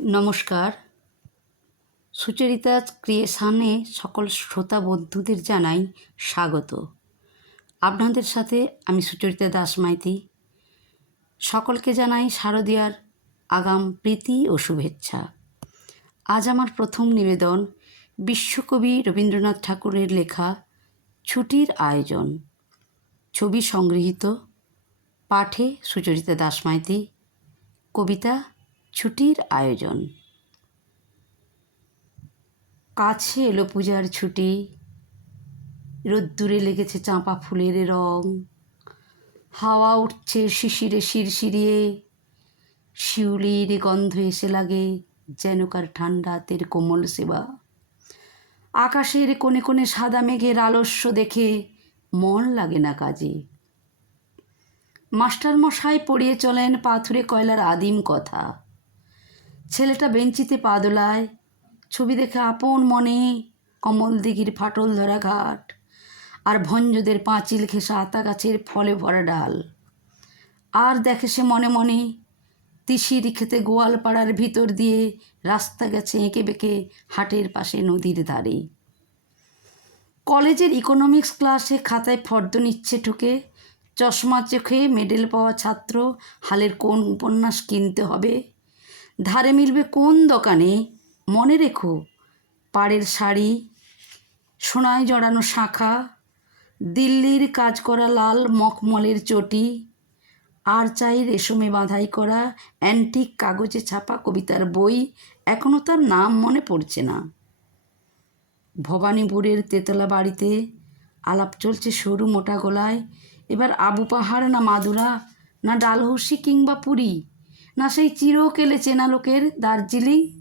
নমস্কার। সুচরিতা ক্রিয়েশানে সকল শ্রোতা বন্ধুদের জানাই স্বাগত। আপনাদের সাথে আমি সুচরিতা দাস মাইতি। সকলকে জানাই শারদীয়ার আগাম প্রীতি ও শুভেচ্ছা। আজ আমার প্রথম নিবেদন বিশ্বকবি রবীন্দ্রনাথ ঠাকুরের লেখা ছুটির আয়োজন। ছবি সংগৃহীত। পাঠে সুচরিতা দাস মাইতি। কবিতা ছুটির আয়োজন। কাছে এলো পূজার ছুটি। রোদ্দুরে লেগেছে চাঁপা ফুলের রং। হাওয়া উঠছে শিশিরে শিরশিরিয়ে। শিউলির গন্ধ এসে লাগে যেন কার ঠান্ডা হাতের কোমল সেবা। আকাশের কোণে কোণে সাদা মেঘের আলস্য দেখে মন লাগে না কাজে। মাস্টারমশাই পড়িয়ে চলেন পাথুরে কয়লার আদিম কথা। ছেলেটা বেঞ্চিতে পা দোলায়, ছবি দেখে আপন মনে কমল দিঘির ফাটল ধরা ঘাট, আর ভঞ্জদের পাঁচিল ঘেঁষা আতা গাছের ফলে ভরা ডাল। আর দেখে সে মনে মনে তিসির খেতে গোয়ালপাড়ার ভিতর দিয়ে রাস্তা গেছে এঁকে বেঁকে হাটের পাশে নদীর ধারে। কলেজের ইকোনমিক্স ক্লাসে খাতায় ফর্দ নিচ্ছে ঠুকে, চশমা চোখে মেডেল পাওয়া ছাত্র, হালের কোন উপন্যাস কিনতে হবে? ধারে মিলবে কোন দোকানে? মনে রেখো, পাড়ের শাড়ি, সোনায় জড়ানো শাঁখা, দিল্লির কাজ করা লাল মখমলের চটি, আর চাই রেশমে বাঁধাই করা অ্যান্টিক কাগজে ছাপা কবিতার বই এখনও তার নাম মনে পড়ছে না। ভবানীপুরের তেতলা বাড়িতে আলাপ চলছে সরু মোটা গলায়, এবার আবু পাহাড় না মাদুরা, না ডালহৌসি কিংবা পুরী? না সেই চিরকেলে চেনা লোকের দার্জিলিং?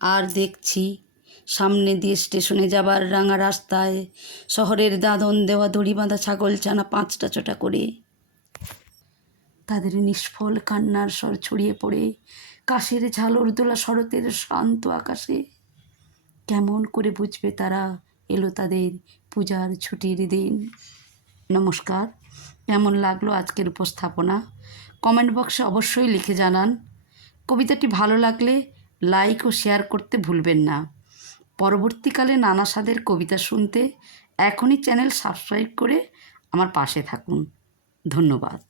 আর দেখছি, সামনে দিয়ে স্টেশনে যাবার রাঙা রাস্তায় শহরের দাদন দেওয়া দড়ি বাঁধা ছাগল চানা পাঁচটা চটা করে। তাদের নিষ্ফল কান্নার স্বর ছড়িয়ে পড়ে কাশের ঝালর দোলা শরতের শান্ত আকাশে। কেমন করে বুঝবে তারা এলো তাদের পূজার ছুটির দিন? নমস্কার, কেমন লাগল আজকের উপস্থাপনা? কমেন্ট বক্সে অবশ্যই লিখে জানান। কবিতাটি ভালো লাগলে লাইক ও শেয়ার করতে ভুলবেন না। পরবর্তীকালে নানা স্বাদের কবিতা শুনতে এখনই চ্যানেল সাবস্ক্রাইব করে আমার পাশে থাকুন। ধন্যবাদ।